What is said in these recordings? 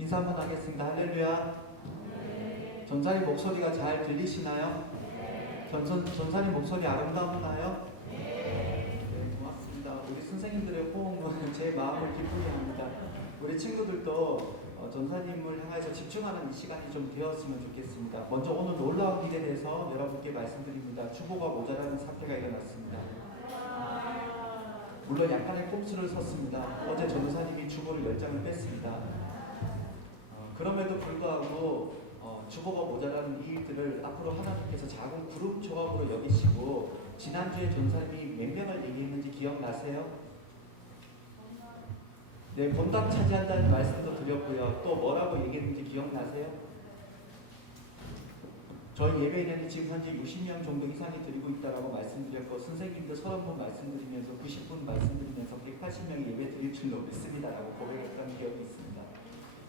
인사 한번 하겠습니다. 할렐루야. 전사님 목소리가 잘 들리시나요? 전사님 목소리 아름다우나요? 네, 고맙습니다. 우리 선생님들의 호응은 제 마음을 기쁘게 합니다. 우리 친구들도 전사님을 향해서 집중하는 이 시간이 좀 되었으면 좋겠습니다. 먼저 오늘 놀라운 일에 대해서 여러분께 말씀드립니다. 주보가 모자라는 사태가 일어났습니다. 물론 약간의 꼼수를 섰습니다. 어제 전사님이 주보를 10장을 뺐습니다. 그럼에도 불구하고 주보가 모자라는 이 일들을 앞으로 하나님께서 작은 그룹 조합으로 여기시고, 지난주에 전사님이 몇 명을 얘기했는지 기억나세요? 네, 본당 차지한다는 말씀도 드렸고요. 또 뭐라고 얘기했는지 기억나세요? 저희 예배인은 지금 현재 60명 정도 이상이 드리고 있다고 말씀드렸고, 선생님도 30분 말씀드리면서 90분 말씀드리면서 180명이 예배 드릴 줄로 믿습니다라고 고백했던 기억이 있습니다.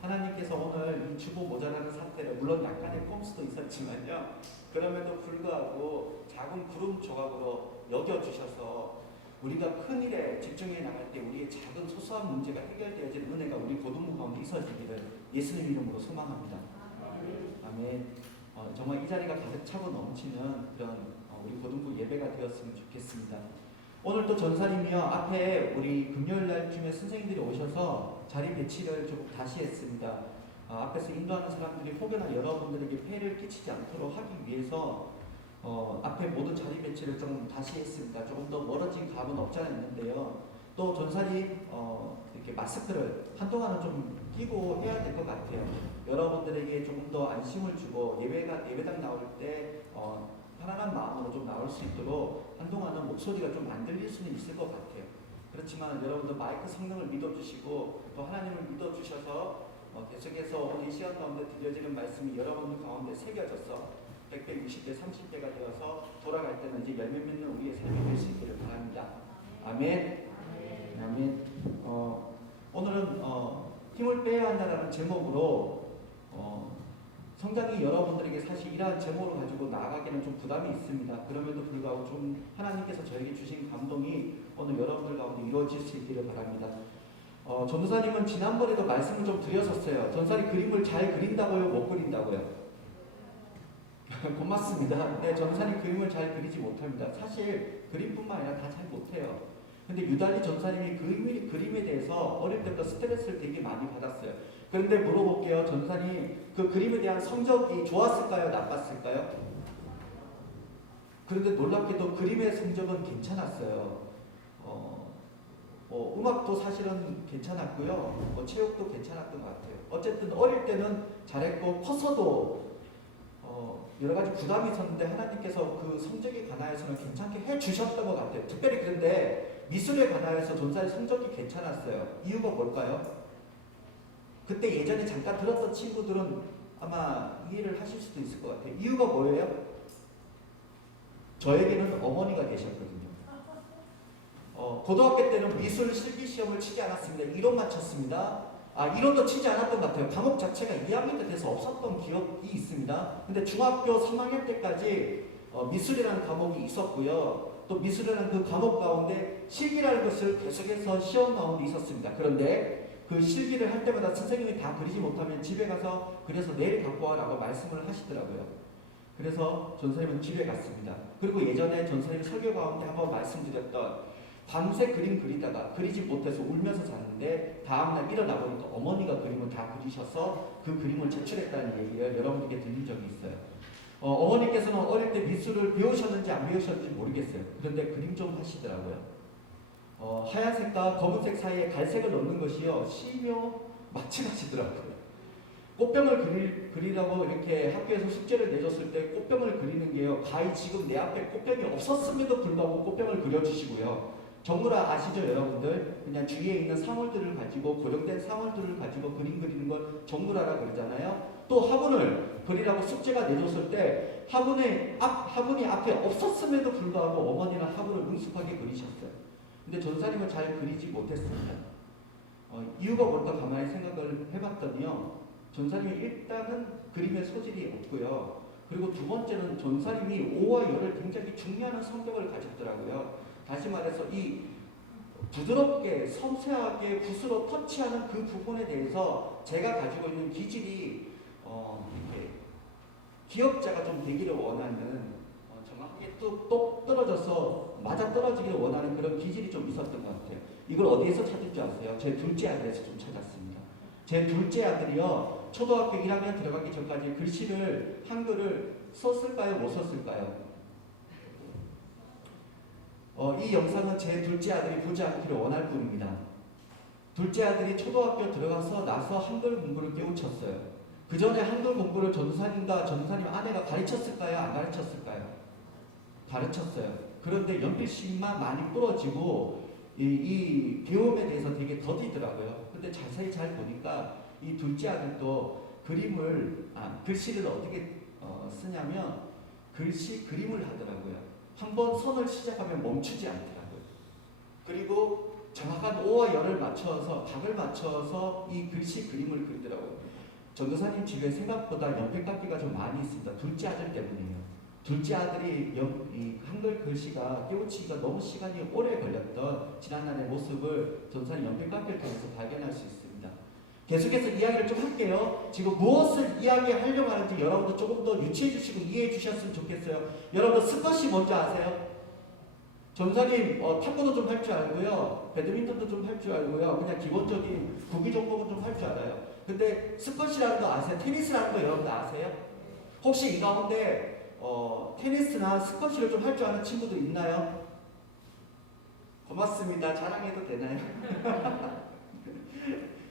하나님께서 오늘 이 주보 모자라는 사태를, 물론 약간의 꼼수도 있었지만요, 그럼에도 불구하고 작은 구름 조각으로 여겨주셔서 우리가 큰 일에 집중해 나갈 때 우리의 작은 소소한 문제가 해결되어질 은혜가 우리 고등부 가운데 있어지기를 예수님 이름으로 소망합니다. 아멘. 정말 이 자리가 가득 차고 넘치는 그런 우리 고등부 예배가 되었으면 좋겠습니다. 오늘 또 전사님이요, 앞에 우리 금요일 날쯤에 선생님들이 오셔서 자리 배치를 좀 다시 했습니다. 앞에서 인도하는 사람들이 혹여나 여러분들에게 폐해를 끼치지 않도록 하기 위해서 앞에 모든 자리 배치를 좀 다시 했습니다. 조금 더 멀어진 감은 없지 않아 있는데요. 또 전사님 이렇게 마스크를 한동안은 좀 끼고 해야 될 것 같아요. 여러분들에게 조금 더 안심을 주고 예배당 나올 때 편안한 마음으로 좀 나올 수 있도록 한동안은 목소리가 좀 안 들릴 수는 있을 것 같아요. 그렇지만 여러분들 마이크 성능을 믿어주시고 또 하나님을 믿어주셔서 계속해서 오늘 이 시간 가운데 들려지는 말씀이 여러분들 가운데 새겨져서 100대, 60대, 30대가 되어서 돌아갈 때는 이제 열매 맺는 우리의 삶이 될 수 있기를 바랍니다. 아멘. 아멘. 오늘은 힘을 빼야 한다라는 제목으로 성장이 여러분들에게 사실 이러한 제목을 가지고 나아가기는 좀 부담이 있습니다. 그럼에도 불구하고 좀 하나님께서 저에게 주신 감동이 오늘 여러분들 가운데 이루어질 수 있기를 바랍니다. 전도사님은 지난번에도 말씀을 좀 드렸었어요. 전사님 그림을 잘 그린다고요? 못 그린다고요? 고맙습니다. 네, 전사님 그림을 잘 그리지 못합니다. 사실 그림뿐만 아니라 다 잘 못해요. 근데 유달리 전사님이 그림에 대해서 어릴 때부터 스트레스를 되게 많이 받았어요. 그런데 물어볼게요. 전사님 그 그림에 대한 성적이 좋았을까요? 나빴을까요? 그런데 놀랍게도 그림의 성적은 괜찮았어요. 음악도 사실은 괜찮았고요. 체육도 괜찮았던 것 같아요. 어쨌든 어릴 때는 잘했고 커서도 여러 가지 부담이 있었는데 하나님께서 그 성적에 관하여서는 괜찮게 해주셨던 것 같아요. 특별히 그런데 미술에 관하여서 전사의 성적이 괜찮았어요. 이유가 뭘까요? 그때 예전에 잠깐 들었던 친구들은 아마 이해를 하실 수도 있을 것 같아요. 이유가 뭐예요? 저에게는 어머니가 계셨거든요. 고등학교 때는 미술 실기 시험을 치지 않았습니다. 1원만 쳤습니다. 1원도 치지 않았던 것 같아요. 과목 자체가 2학년 때 돼서 없었던 기억이 있습니다. 근데 중학교 3학년 때까지 미술이라는 과목이 있었고요. 또 미술이라는 그 과목 가운데 실기라는 것을 계속해서 시험 가운데 있었습니다. 그런데 그 실기를 할 때마다 선생님이 다 그리지 못하면 집에 가서 그래서 내일 갖고 와라고 말씀을 하시더라고요. 그래서 전사님은 집에 갔습니다. 그리고 예전에 전사님 설교 가운데 한번 말씀드렸던 밤새 그림 그리다가 그리지 못해서 울면서 잤는데 다음날 일어나 보니까 어머니가 그림을 다 그리셔서 그 그림을 제출했다는 얘기를 여러분들께 들린 적이 있어요. 어머니께서는 어릴 때 미술을 배우셨는지 안 배우셨는지 모르겠어요. 그런데 그림 좀 하시더라고요. 하얀색과 검은색 사이에 갈색을 넣는 것이요, 시며 마침하시더라고요. 꽃병을 그리라고 이렇게 학교에서 숙제를 내줬을 때 꽃병을 그리는 게요, 가히 지금 내 앞에 꽃병이 없었음에도 불구하고 꽃병을 그려주시고요. 정물아 아시죠 여러분들? 그냥 주위에 있는 사물들을 가지고, 고정된 사물들을 가지고 그림 그리는 걸 정물아라 그러잖아요. 또 화분을 그리라고 숙제가 내줬을 때 화분이 앞에 없었음에도 불구하고 어머니는 화분을 능숙하게 그리셨어요. 근데 전사님은 잘 그리지 못했습니다. 이유가 뭘까 가만히 생각을 해봤더니요, 전사님이 일단은 그림의 소질이 없고요. 그리고 두 번째는 전사님이 오와 열을 굉장히 중요한 성격을 가졌더라고요. 다시 말해서 이 부드럽게 섬세하게 붓으로 터치하는 그 부분에 대해서 제가 가지고 있는 기질이 이렇게 기억자가 좀 되기를 원하는 정확하게 똑 떨어져서 맞아 떨어지기를 원하는 그런 기질이 좀 있었던 것 같아요. 이걸 어디에서 찾을 줄 아세요? 제 둘째 아들에서 좀 찾았습니다. 제 둘째 아들이요, 초등학교 1학년 들어가기 전까지 글씨를 한글을 썼을까요? 못 썼을까요? 이 영상은 제 둘째 아들이 보지 않기를 원할 뿐입니다. 둘째 아들이 초등학교 들어가서 나서 한글 공부를 깨우쳤어요. 그 전에 한글 공부를 전도사님과 전도사님 아내가 가르쳤을까요? 안 가르쳤을까요? 가르쳤어요. 그런데 연필심만 많이 부러지고 이 배움에 대해서 되게 더디더라고요. 근데 자세히 잘 보니까 이 둘째 아들도 글씨를 어떻게 쓰냐면 그림을 하더라고요. 한번 선을 시작하면 멈추지 않더라고요. 그리고 정확한 오와 열을 맞춰서 각을 맞춰서 이 그림을 그리더라고요. 전도사님 집에 생각보다 연필깎이가 좀 많이 있습니다. 둘째 아들 때문이에요. 둘째 아들이 이 한글 글씨가 깨우치기가 너무 시간이 오래 걸렸던 지난날의 모습을 전도사님 연필깎이를 통해서 발견할 수 있습니다. 계속해서 이야기를 좀 할게요. 지금 무엇을 이야기하려고 하는지 여러분도 조금 더 유치해 주시고 이해해 주셨으면 좋겠어요. 여러분들 스쿼시 뭔지 아세요? 전사님 탁구도 좀 할 줄 알고요. 배드민턴도 좀 할 줄 알고요. 그냥 기본적인 구기 종목은 좀 할 줄 알아요. 근데 스쿼시라는 거 아세요? 테니스라는 거 여러분들 아세요? 혹시 이 가운데 테니스나 스쿼시를 좀 할 줄 아는 친구도 있나요? 고맙습니다. 자랑해도 되나요?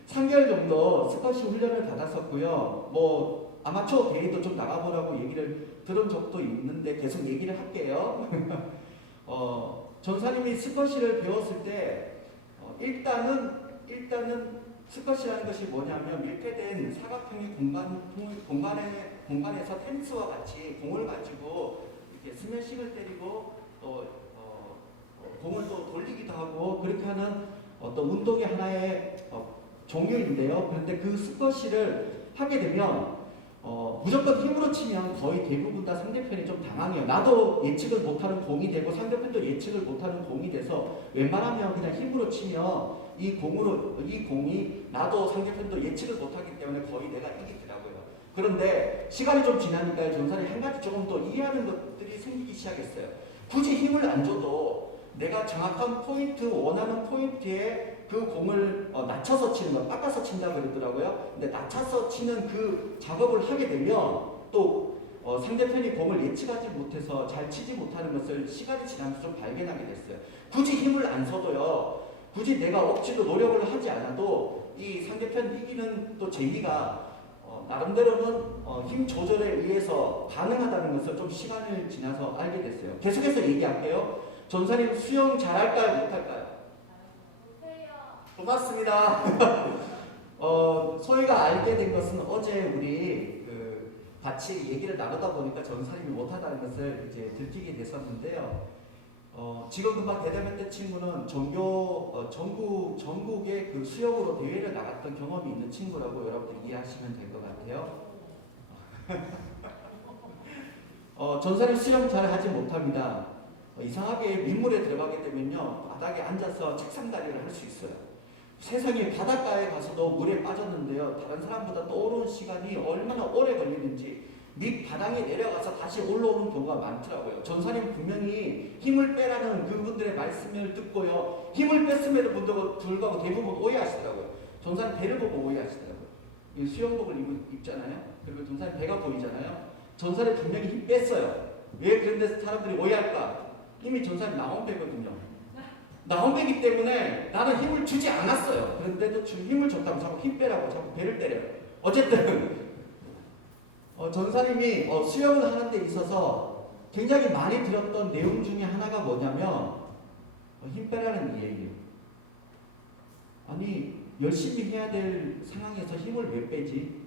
3개월 정도 스쿼시 훈련을 받았었고요. 뭐 아마추어 대회도 좀 나가보라고 얘기를 들은 적도 있는데 계속 얘기를 할게요. 전사님이 스쿼시를 배웠을 때 일단은 스쿼시라는 것이 뭐냐면 밀폐된 사각형의 공간에서 테니스와 같이 공을 가지고 이렇게 스매싱을 때리고 또 공을 또 돌리기도 하고 그렇게 하는 어떤 운동의 하나의 종류인데요. 그런데 그 스쿼시를 하게 되면 무조건 힘으로 치면 거의 대부분 다 상대편이 좀 당황해요. 나도 예측을 못하는 공이 되고 상대편도 예측을 못하는 공이 돼서 웬만하면 그냥 힘으로 치면 이 공이 나도 상대편도 예측을 못하기 때문에 거의 내가 이기더라고요. 그런데 시간이 좀 지나니까 전사님 한 가지 조금 더 이해하는 것들이 생기기 시작했어요. 굳이 힘을 안 줘도 내가 정확한 포인트, 원하는 포인트에 그 공을 낮춰서 치는 거, 깎아서 친다고 그러더라고요. 근데 낮춰서 치는 그 작업을 하게 되면 또 상대편이 공을 예측하지 못해서 잘 치지 못하는 것을 시간이 지나면서 좀 발견하게 됐어요. 굳이 힘을 안 써도요. 굳이 내가 억지로 노력을 하지 않아도 이 상대편 이기는 또 재미가 나름대로는 힘 조절에 의해서 가능하다는 것을 좀 시간을 지나서 알게 됐어요. 계속해서 얘기할게요. 전사님 수영 잘할까요? 못할까요? 고맙습니다. 소희가 알게 된 것은 어제 우리 같이 얘기를 나누다 보니까 전사님이 못하다는 것을 이제 들키게 됐었는데요. 지금 금방 대답했던 친구는 전국의 그 수영으로 대회를 나갔던 경험이 있는 친구라고 여러분들이 이해하시면 될 것 같아요. 전사님 수영 잘 하지 못합니다. 이상하게 민물에 들어가게 되면요. 바닥에 앉아서 책상다리를 할 수 있어요. 세상에 바닷가에 가서도 물에 빠졌는데요. 다른 사람보다 떠오르는 시간이 얼마나 오래 걸리는지 밑바닥에 내려가서 다시 올라오는 경우가 많더라고요. 전사님 분명히 힘을 빼라는 그분들의 말씀을 듣고요. 힘을 뺐음에도 불구하고 대부분 오해하시더라고요. 전사님 배를 보고 오해하시더라고요. 수영복을 입잖아요. 그리고 전사님 배가 보이잖아요. 전사님 분명히 힘 뺐어요. 왜 그런데 사람들이 오해할까? 이미 전사님 나온 배거든요. 나온 배기 때문에 나는 힘을 주지 않았어요. 그런데도 힘을 줬다고 자꾸 힘 빼라고 자꾸 배를 때려요. 어쨌든 전사님이 수영을 하는 데 있어서 굉장히 많이 들었던 내용 중에 하나가 뭐냐면 힘 빼라는 이야기예요. 아니 열심히 해야 될 상황에서 힘을 왜 빼지?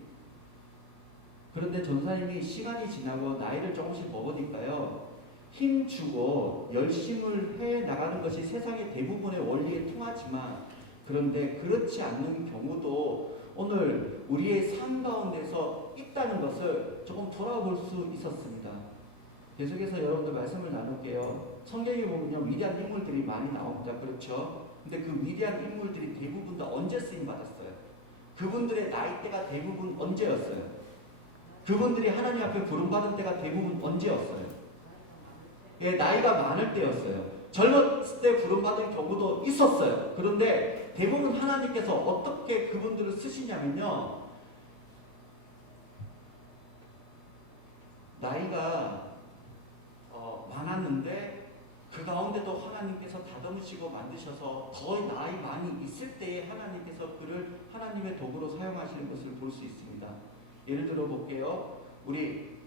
그런데 전사님이 시간이 지나고 나이를 조금씩 먹으니까요. 힘주고 열심을 해 나가는 것이 세상의 대부분의 원리에 통하지만 그런데 그렇지 않는 경우도 오늘 우리의 삶 가운데서 있다는 것을 조금 돌아볼 수 있었습니다. 계속해서 여러분들 말씀을 나눌게요. 성경에 보면 위대한 인물들이 많이 나옵니다. 그렇죠? 근데 그 위대한 인물들이 대부분 다 언제 쓰임 받았어요? 그분들의 나이대가 대부분 언제였어요? 그분들이 하나님 앞에 부름받은 때가 대부분 언제였어요? 예, 나이가 많을 때였어요. 젊었을 때 부름받은 경우도 있었어요. 그런데 대부분 하나님께서 어떻게 그분들을 쓰시냐면요. 나이가 많았는데 그 가운데도 하나님께서 다듬으시고 만드셔서 더 나이 많이 있을 때에 하나님께서 그를 하나님의 도구로 사용하시는 것을 볼 수 있습니다. 예를 들어 볼게요. 우리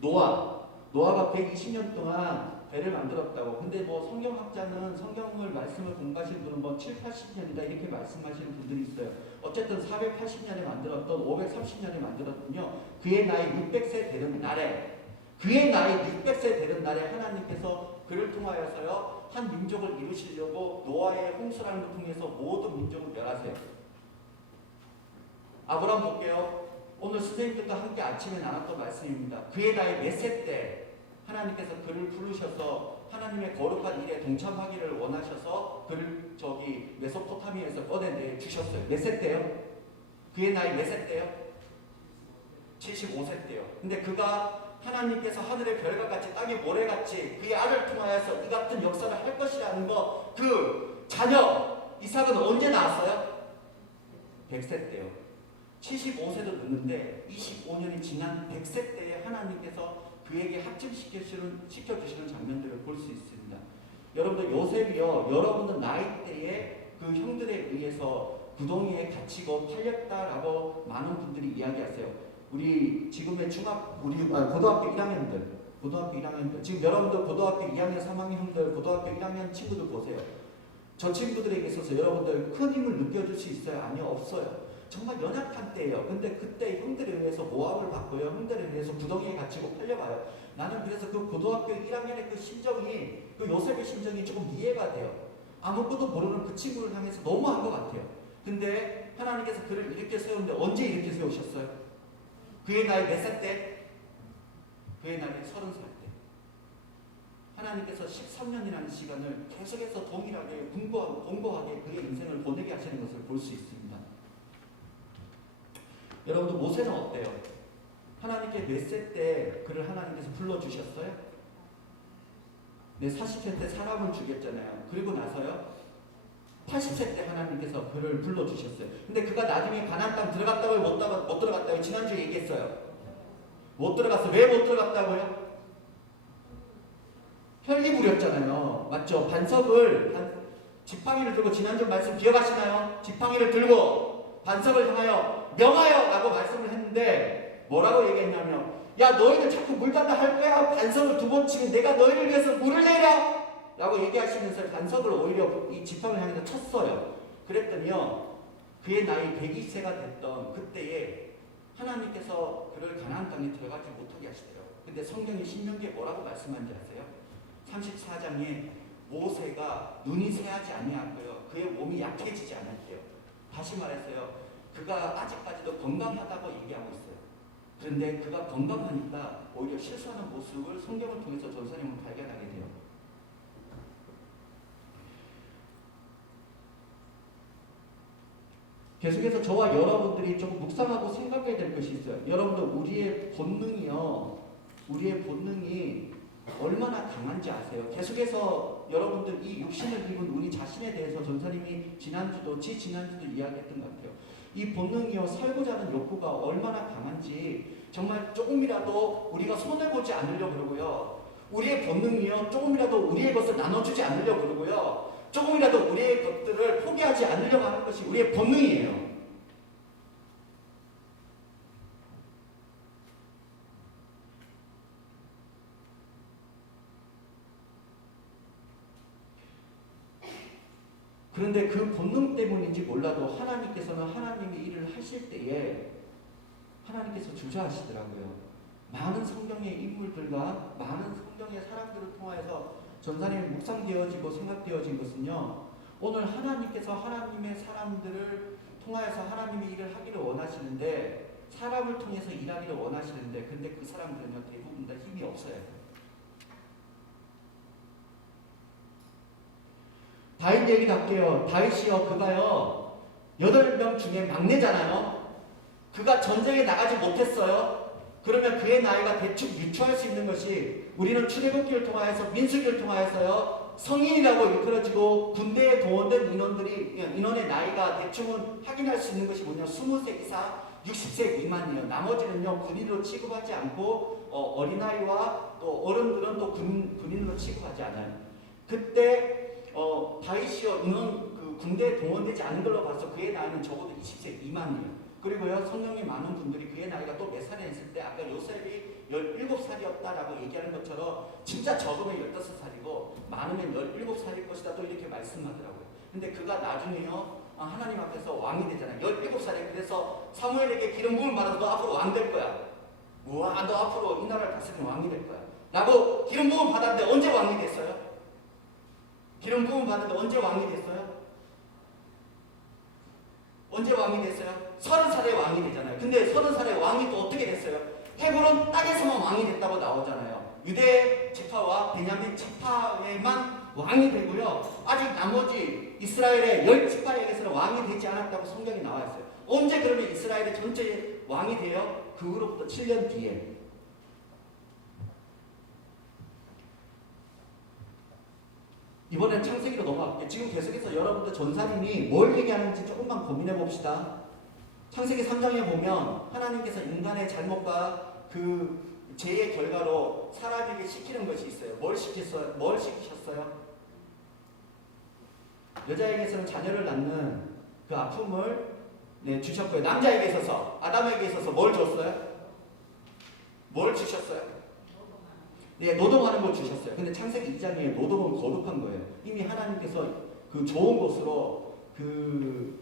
노아가 120년 동안 배를 만들었다고. 근데 뭐 성경학자는 성경을 말씀을 공부하시는 분은 뭐 7, 80년이다 이렇게 말씀하시는 분들이 있어요. 어쨌든 480년에 만들었던 530년에 만들었군요. 그의 나이 600세 되는 날에 하나님께서 그를 통하여서요 한 민족을 이루시려고 노아의 홍수라는 걸 통해서 모든 민족을 멸하세요. 아브라함 볼게요. 오늘 선생님들과 함께 아침에 나눴던 말씀입니다. 그의 나이 몇 세 때 하나님께서 그를 부르셔서 하나님의 거룩한 일에 동참하기를 원하셔서 그를 저기 메소포타미아에서 꺼내 주셨어요. 몇 세 때요? 그의 나이 몇 세 때요? 75세 때요. 근데 그가 하나님께서 하늘의 별과 같이 땅의 모래같이 그의 아들을 통하여서 이 같은 역사를 할 것이라는 거, 그 자녀 이삭은 언제 낳았어요? 100세 때요. 75세도 늦는데 25년이 지난 100세 때에 하나님께서 그에게 합증시켜주시는 장면들을 볼 수 있습니다. 여러분들 요셉이요, 여러분들 나이대에 그 형들에 의해서 구덩이에 갇히고 팔렸다라고 많은 분들이 이야기하세요. 우리 지금의 고등학교 1학년들, 지금 여러분들 고등학교 2학년, 3학년들, 고등학교 1학년 친구들 보세요. 저 친구들에게 있어서 여러분들 큰 힘을 느껴줄 수 있어요? 아니요, 없어요. 정말 연약한 때예요. 근데 그때 형들에 의해서 모함을 받고요. 형들에 의해서 구덩이에 갇히고 팔려가요. 나는 그래서 그 고등학교 1학년의 그 심정이, 그 요셉의 심정이 조금 이해가 돼요. 아무것도 모르는 그 친구를 향해서 너무한 것 같아요. 근데 하나님께서 그를 이렇게 세우는데 언제 이렇게 세우셨어요? 그의 나이 몇 살 때? 그의 나이 30살 때. 하나님께서 13년이라는 시간을 계속해서 동일하게 공고하게 그의 인생을 보내게 하시는 것을 볼 수 있습니다. 여러분들 모세는 어때요? 하나님께 몇 세 때 그를 하나님께서 불러주셨어요? 네, 40세 때 사람을 죽였잖아요. 그리고 나서요 80세 때 하나님께서 그를 불러주셨어요. 근데 그가 나중에 가나안 땅 들어갔다고요? 못 들어갔다고요? 지난주에 얘기했어요. 못 들어갔어요. 왜 못 들어갔다고요? 혈기 부렸잖아요. 맞죠? 지팡이를 들고, 지난주 말씀 기억하시나요? 지팡이를 들고 반석을 향하여 명하여 라고 말씀을 했는데 뭐라고 얘기했냐면, 야 너희들 자꾸 물 단다 할 거야. 반석을 2번 치면 내가 너희를 위해서 물을 내려 라고 얘기하시면서 반석을 오히려 이 지팡이를 향해서 쳤어요. 그랬더니요 그의 나이 120세가 됐던 그때에 하나님께서 그를 가나안 땅에 들어가지 못하게 하시더라고요. 근데 성경의 신명기에 뭐라고 말씀하는지 아세요? 34장에 모세가 눈이 새하지 아니하고요 그의 몸이 약해지지 않았대요. 다시 말했어요. 그가 아직까지도 건강하다고 얘기하고 있어요. 그런데 그가 건강하니까 오히려 실수하는 모습을 성경을 통해서 전사님은 발견하게 돼요. 계속해서 저와 여러분들이 조금 묵상하고 생각해야 될 것이 있어요. 여러분들 우리의 본능이 얼마나 강한지 아세요? 계속해서 여러분들 이 육신을 입은 우리 자신에 대해서 전사님이 지난주도 이야기했던 것 같아요. 이 본능이요 살고자 하는 욕구가 얼마나 강한지 정말 조금이라도 우리가 손해보지 않으려고 그러고요. 우리의 본능이요 조금이라도 우리의 것을 나눠주지 않으려고 그러고요. 조금이라도 우리의 것들을 포기하지 않으려고 하는 것이 우리의 본능이에요. 그런데 그 본능 때문인지 몰라도 하나님께서는 하나님의 일을 하실 때에 하나님께서 주저하시더라고요. 많은 성경의 인물들과 많은 성경의 사람들을 통해서 전사님이 묵상되어지고 생각되어진 것은요. 오늘 하나님께서 하나님의 사람들을 통하여서 하나님의 일을 하기를 원하시는데 사람을 통해서 일하기를 원하시는데 근데 그 사람들은요 대부분 다 힘이 없어요. 다윗 얘기도 할게요. 다윗이요, 그가요 8명 중에 막내잖아요. 그가 전쟁에 나가지 못했어요. 그러면 그의 나이가 대충 유추할 수 있는 것이, 우리는 출애굽기를 통하여서 민수기를 통하여서요 성인이라고 일컬어지고 군대에 동원된 인원의 나이가 대충은 확인할 수 있는 것이 뭐냐, 20세 이상 60세 미만이에요. 나머지는요 군인으로 취급하지 않고 어린아이와 또 어른들은 또 군인으로 취급하지 않아요. 그때 다윗이요 그 군대에 동원되지 않은 걸로 봐서 그의 나이는 적어도 20세 미만이에요. 그리고요 성령이 많은 분들이 그의 나이가 또 몇 살에 있을 때 아까 요셉이 17살이었다라고 얘기하는 것처럼 진짜 적으면 15살이고 많으면 17살일 것이다 또 이렇게 말씀하더라고요. 근데 그가 나중에요 하나님 앞에서 왕이 되잖아요. 17살에. 그래서 사무엘에게 기름 부음을 받아서 너 앞으로 왕 될 거야. 우와, 너 앞으로 이 나라를 다스리는 왕이 될 거야 라고 기름 부음 받았는데 언제 왕이 됐어요? 기름 부음 받았는데 언제 왕이 됐어요? 언제 왕이 됐어요? 30살에 왕이 되잖아요. 근데 30살에 왕이 또 어떻게 됐어요? 헤브론 땅에서만 왕이 됐다고 나오잖아요. 유대 지파와 베냐민 지파에만 왕이 되고요. 아직 나머지 이스라엘의 10지파에게서는 왕이 되지 않았다고 성경에 나와 있어요. 언제 그러면 이스라엘의 전체 왕이 돼요? 그 후로부터 7년 뒤에. 이번엔 창세기로 넘어갈게요. 지금 계속해서 여러분들 전사님이 뭘 얘기하는지 조금만 고민해 봅시다. 창세기 3장에 보면 하나님께서 인간의 잘못과 그 죄의 결과로 사람에게 시키는 것이 있어요. 뭘 시키셨어요? 여자에게서는 자녀를 낳는 그 아픔을 주셨고요. 남자에게 있어서, 아담에게 있어서 뭘 줬어요? 뭘 주셨어요? 노동하는 걸 주셨어요. 근데 창세기 2장에 노동은 거룩한 거예요. 이미 하나님께서 그 좋은 것으로 그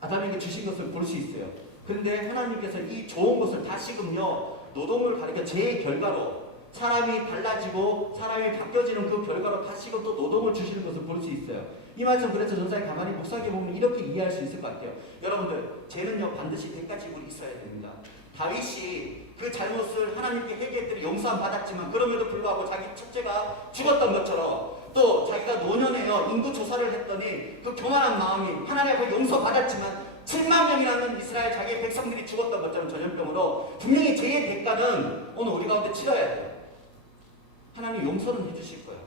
아담에게 주신 것을 볼 수 있어요. 그런데 하나님께서 이 좋은 것을 다시금요 노동을 가리켜 죄의 결과로 사람이 달라지고 사람이 바뀌어지는 그 결과로 다시금 또 노동을 주시는 것을 볼 수 있어요. 이 말씀 그래서 전사에 가만히 묵상해 보면 이렇게 이해할 수 있을 것 같아요. 여러분들 죄는요 반드시 대가지고 있어야 됩니다. 다윗이 그 잘못을 하나님께 회개했더니 용서함 받았지만 그럼에도 불구하고 자기 첫째가 죽었던 것처럼 또 자기가 노년에요 인구 조사를 했더니 그 교만한 마음이 하나님 앞에 용서 받았지만 7만 명이라는 이스라엘 자기의 백성들이 죽었던 것처럼 전염병으로 분명히 죄의 대가는 오늘 우리 가운데 치러야 돼요. 하나님 용서는 해주실 거예요.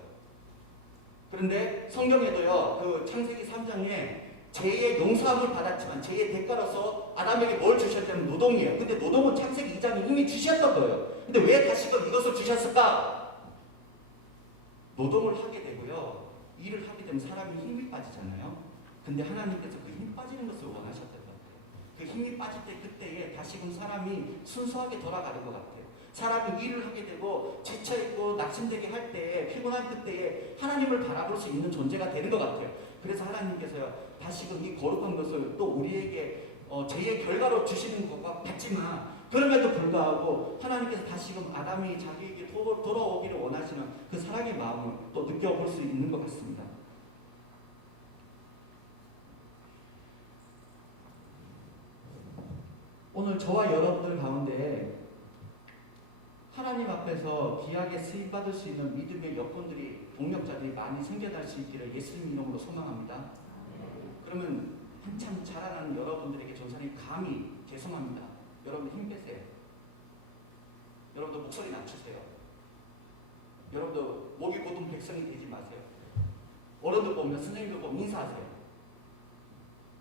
그런데 성경에도요 그 창세기 3장에 죄의 용서함을 받았지만 죄의 대가로서 아담에게 뭘 주셨다면 노동이에요. 근데 노동은 창세기 2장에 이미 주셨던 거예요. 근데 왜 다시금 이것을 주셨을까? 노동을 하게 되고요. 일을 하게 되면 사람이 힘이 빠지잖아요. 근데 하나님께서 그 힘 빠지는 것을 원하셨던 것 같아요. 그 힘이 빠질 때 그때에 다시금 사람이 순수하게 돌아가는 것 같아요. 사람이 일을 하게 되고 지쳐있고 낙심되게 할 때에 피곤한 그때에 하나님을 바라볼 수 있는 존재가 되는 것 같아요. 그래서 하나님께서요 다시금 이 거룩한 것을 또 우리에게 죄의 결과로 주시는 것과 같지만 그럼에도 불구하고 하나님께서 다시금 아담이 자기에게 돌아오기를 원하시는 그 사랑의 마음을 또 느껴볼 수 있는 것 같습니다. 오늘 저와 여러분들 가운데 하나님 앞에서 귀하게 쓰임받을 수 있는 믿음의 여건들이 동력자들이 많이 생겨날 수 있기를 예수님 이름으로 소망합니다. 그러면 한참 자라나는 여러분들에게 전사님 감히 죄송합니다. 여러분들 힘 빼세요. 여러분들 목소리 낮추세요. 여러분들 목이 곧은 백성이 되지 마세요. 어른들 보면 선생님들 보면 인사하세요.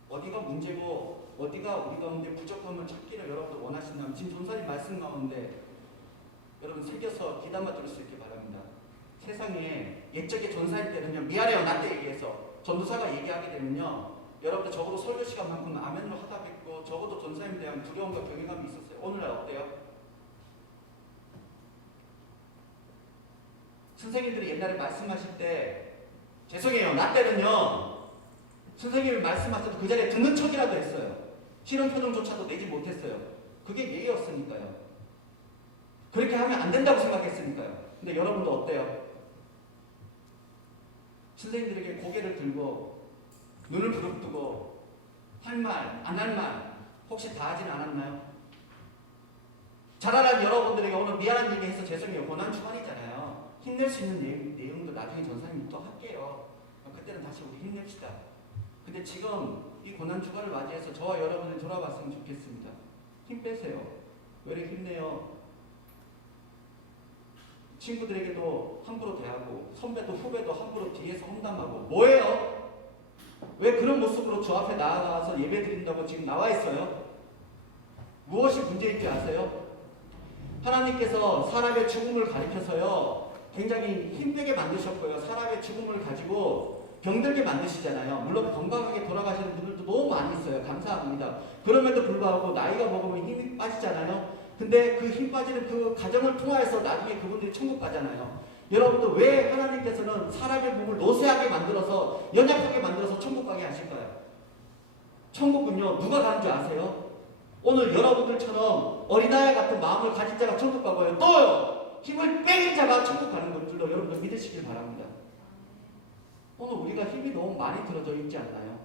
어디가 문제고 어디가 우리 가운데 부족함을 찾기를 여러분들 원하신다면 지금 전사님 말씀 가운데 여러분 새겨서 귀담아 들을 수 있게 바랍니다. 세상에 옛적에 전사일 때는요 미안해요 나 때 얘기해서 전도사가 얘기하게 되면요 여러분들 적어도 설교 시간만큼 아멘으로 하다 뵙고 적어도 전사님에 대한 두려움과 경외감이 있었어요. 오늘날 어때요? 선생님들이 옛날에 말씀하실 때 죄송해요 나 때는요 선생님이 말씀하셔도 그 자리에 듣는 척이라도 했어요. 싫은 표정조차도 내지 못했어요. 그게 예의였으니까요. 그렇게 하면 안 된다고 생각했으니까요. 근데 여러분도 어때요? 선생님들에게 고개를 들고 눈을 부릅뜨고 할 말, 안 할 말 혹시 다 하진 않았나요? 자라난 여러분들에게 오늘 미안한 얘기 해서 죄송해요. 고난 주간이잖아요. 힘낼 수 있는 내용도 나중에 전사님이 또 할게요. 그때는 다시 우리 힘냅시다. 근데 지금 이 고난주간을 맞이해서 저와 여러분이 돌아봤으면 좋겠습니다. 힘 빼세요. 왜 이렇게 힘내요? 친구들에게도 함부로 대하고 선배도 후배도 함부로 뒤에서 험담하고 뭐예요? 왜 그런 모습으로 저 앞에 나아가서 예배 드린다고 지금 나와 있어요? 무엇이 문제인지 아세요? 하나님께서 사람의 죽음을 가리켜서요 굉장히 힘들게 만드셨고요. 사람의 죽음을 가지고 병들게 만드시잖아요. 물론 건강하게 돌아가시는 분들도 너무 많이 있어요. 감사합니다. 그럼에도 불구하고 나이가 먹으면 힘이 빠지잖아요. 근데 그 힘 빠지는 그 과정을 통하여서 나중에 그분들이 천국 가잖아요. 여러분들 왜 하나님께서는 사람의 몸을 노쇠하게 만들어서 연약하게 만들어서 천국 가게 하실까요? 천국은요 누가 가는 줄 아세요? 오늘 여러분들처럼 어린아이 같은 마음을 가진 자가 천국 가고요. 또요 힘을 빼인 자가 천국 가는 것들로 여러분들 믿으시길 바랍니다. 오늘 우리가 힘이 너무 많이 들어져 있지 않나요?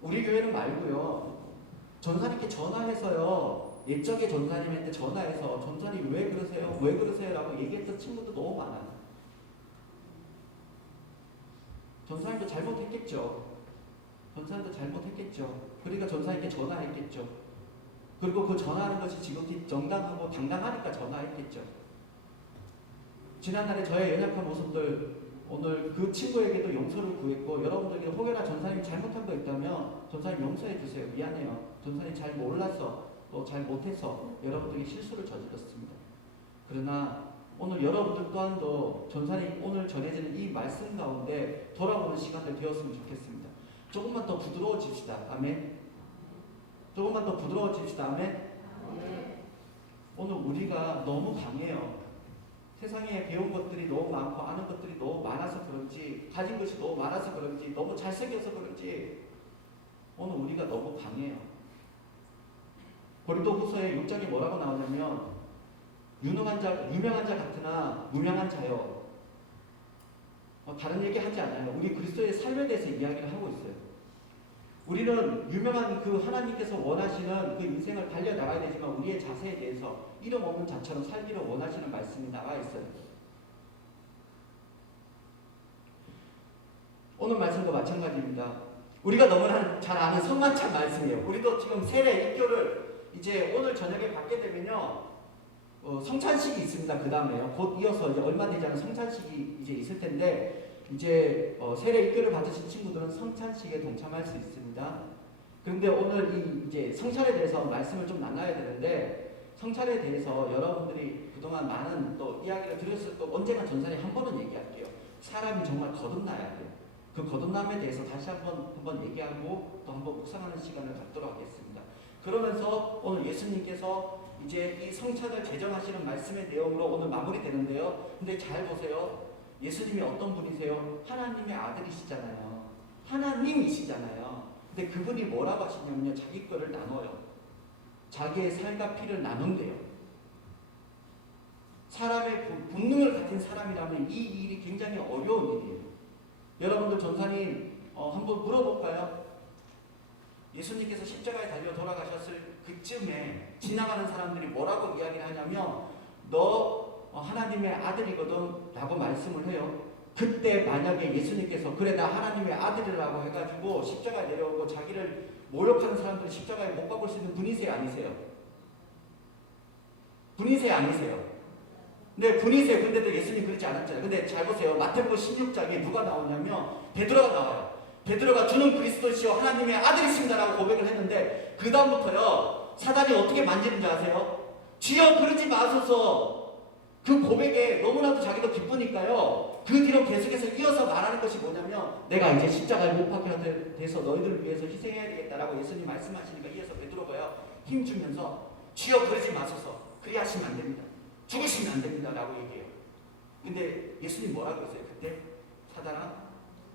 우리 교회는 말고요. 전사님께 전화해서요. 옛적에 전사님한테 전화해서 전사님 왜 그러세요? 왜 그러세요? 라고 얘기했던 친구도 너무 많아요. 전사님도 잘못했겠죠. 전사님도 잘못했겠죠. 그러니까 전사님께 전화했겠죠. 그리고 그 전화하는 것이 지극히 정당하고 당당하니까 전화했겠죠. 지난날에 저의 연약한 모습들 오늘 그 친구에게도 용서를 구했고 여러분들에게 혹여나 전사님이 잘못한 거 있다면 전사님 용서해 주세요. 미안해요. 전사님 잘 몰라서 또 잘 못해서 여러분들에게 실수를 저질렀습니다. 그러나 오늘 여러분들 또한도 전사님 오늘 전해지는 이 말씀 가운데 돌아보는 시간들 되었으면 좋겠습니다. 조금만 더 부드러워집시다. 아멘. 조금만 더 부드러워집시다. 아멘. 오늘 우리가 너무 강해요. 세상에 배운 것들이 너무 많고 아는 것들이 너무 많아서 그런지 가진 것이 너무 많아서 그런지 너무 잘생겨서 그런지 오늘 우리가 너무 강해요. 고린도후서에 6장에 뭐라고 나오냐면 유명한 자 같으나 무명한 자요. 다른 얘기 하지 않아요. 우리 그리스도의 삶에 대해서 이야기를 하고 있어요. 우리는 유명한 그 하나님께서 원하시는 그 인생을 달려나가야 되지만 우리의 자세에 대해서 이름 없는 자처럼 살기를 원하시는 말씀이 나와 있어요. 오늘 말씀도 마찬가지입니다. 우리가 너무나 잘 아는 성만찬 말씀이에요. 우리도 지금 세례 입교를 이제 오늘 저녁에 받게 되면요. 성찬식이 있습니다. 그 다음에요. 곧 이어서 이제 얼마 되지 않은 성찬식이 이제 있을 텐데 이제 세례 입교를 받으신 친구들은 성찬식에 동참할 수 있습니다. 그런데 오늘 이제 성찬에 대해서 말씀을 좀 나눠야 되는데 성찬에 대해서 여러분들이 그동안 많은 또 이야기를 들었을 거 언젠가 전사님 한 번은 얘기할게요. 사람이 정말 거듭나야 돼요. 그 거듭남에 대해서 다시 한번 얘기하고 또 한번 묵상하는 시간을 갖도록 하겠습니다. 그러면서 오늘 예수님께서 이제 이 성찬을 제정하시는 말씀의 내용으로 오늘 마무리되는데요. 근데 잘 보세요. 예수님이 어떤 분이세요? 하나님의 아들이시잖아요. 하나님이시잖아요. 근데 그분이 뭐라고 하시냐면요. 자기 거를 나눠요. 자기의 살과 피를 나눈대요. 사람의 본능을 가진 사람이라면 이 일이 굉장히 어려운 일이에요. 여러분들 전사님 한번 물어볼까요? 예수님께서 십자가에 달려 돌아가셨을 그쯤에 지나가는 사람들이 뭐라고 이야기를 하냐면 너 하나님의 아들이거든 라고 말씀을 해요. 그때 만약에 예수님께서 그래 나 하나님의 아들이라고 해가지고 십자가에 내려오고 자기를 모욕하는 사람들을 십자가에 못 박을 수 있는 분이세요 아니세요? 분이세요 아니세요? 네 분이세요. 근데도 예수님 그렇지 않았잖아요. 근데 잘 보세요. 마태복음 16장에 누가 나오냐면 베드로가 나와요. 베드로가 주는 그리스도시요 하나님의 아들이십니다라고 고백을 했는데 그 다음부터요 사단이 어떻게 만지는지 아세요? 주여 그러지 마소서. 그 고백에 너무나도 자기도 기쁘니까요 그 뒤로 계속해서 이어서 말하는 것이 뭐냐면 내가 이제 십자가에 못 박혀야 돼서 너희들을 위해서 희생해야 되겠다라고 예수님 말씀하시니까 이어서 베드로가요 힘주면서 주여 그러지 마소서. 그리하시면 안 됩니다. 죽으시면 안 됩니다 라고 얘기해요. 근데 예수님 뭐라고 했어요? 그때 사단아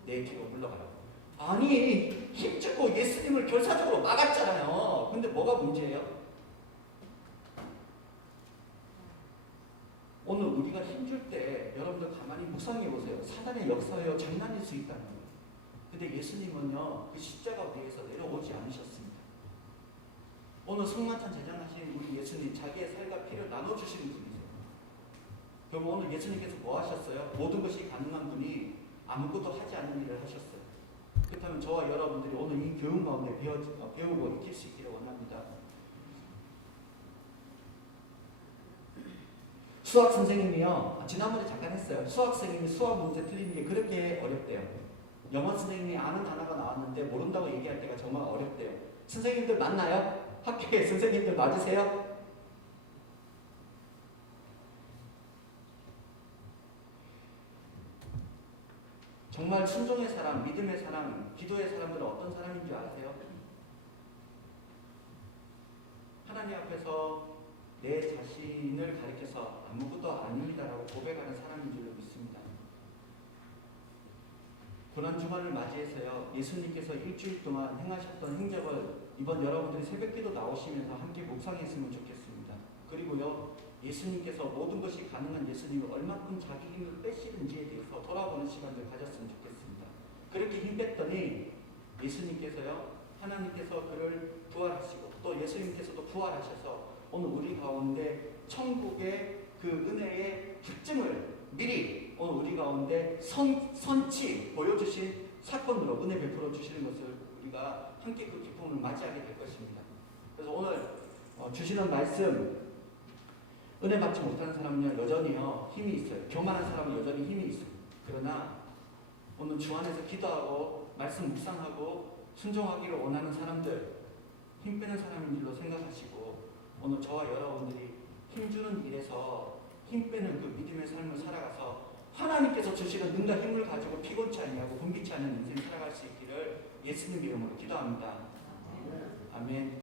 내 뒤로 물러가라고. 아니 힘주고 예수님을 결사적으로 막았잖아요. 근데 뭐가 문제예요? 오늘 우리가 힘줄 때 여러분들 가만히 묵상해 보세요. 사단의 역사예요. 장난일 수 있다는 거예요. 근데 예수님은요 그 십자가 위에서 내려오지 않으셨습니다. 오늘 성만찬 제정하신 우리 예수님 자기의 살과 피를 나눠주시는 분이세요. 결국 오늘 예수님께서 뭐 하셨어요? 모든 것이 가능한 분이 아무것도 하지 않는 일을 하셨어요. 그렇다면 저와 여러분들이 오늘 이 교훈 가운데 배우고 익힐 수 있기를 원합니다. 수학 선생님이요. 지난번에 잠깐 했어요. 수학 선생님이 수학 문제 틀리는 게 그렇게 어렵대요. 영어 선생님이 아는 단어가 나왔는데 모른다고 얘기할 때가 정말 어렵대요. 선생님들 맞나요? 학교에 선생님들 맞으세요? 정말 순종의 사람, 믿음의 사람, 기도의 사람들은 어떤 사람인 줄 아세요? 하나님 앞에서 내 자신을 가리켜서 아무것도 아닙니다라고 고백하는 사람인 줄로 믿습니다. 고난 주간을 맞이해서요, 예수님께서 일주일 동안 행하셨던 행적을 이번 여러분들이 새벽기도 나오시면서 함께 묵상했으면 좋겠습니다. 그리고요, 예수님께서 모든 것이 가능한 예수님을 얼마큼 자기 힘을 빼시는지에 대해서 돌아보는 시간을 가졌으면 좋겠습니다. 그렇게 힘 뺐더니 예수님께서요, 하나님께서 그를 부활하시고 또 예수님께서도 부활하셔서 오늘 우리 가운데 천국의 그 은혜의 특징을 미리 오늘 우리 가운데 선치 보여주신 사건으로 은혜 베풀어 주시는 것을 우리가 함께 그 기쁨을 맞이하게 될 것입니다. 그래서 오늘 주시는 말씀, 은혜 받지 못하는 사람은요 여전히요 힘이 있어요. 교만한 사람은 여전히 힘이 있어요. 그러나 오늘 주 안에서 기도하고 말씀 묵상하고 순종하기를 원하는 사람들, 힘 빼는 사람인 줄로 생각하시고 오늘 저와 여러분들이 힘주는 일에서 힘 빼는 그 믿음의 삶을 살아가서 하나님께서 주시는 능력 힘을 가지고 피곤치 아니하고 분비치 않은 인생 살아갈 수 있기를 예수님 이름으로 기도합니다. 아멘.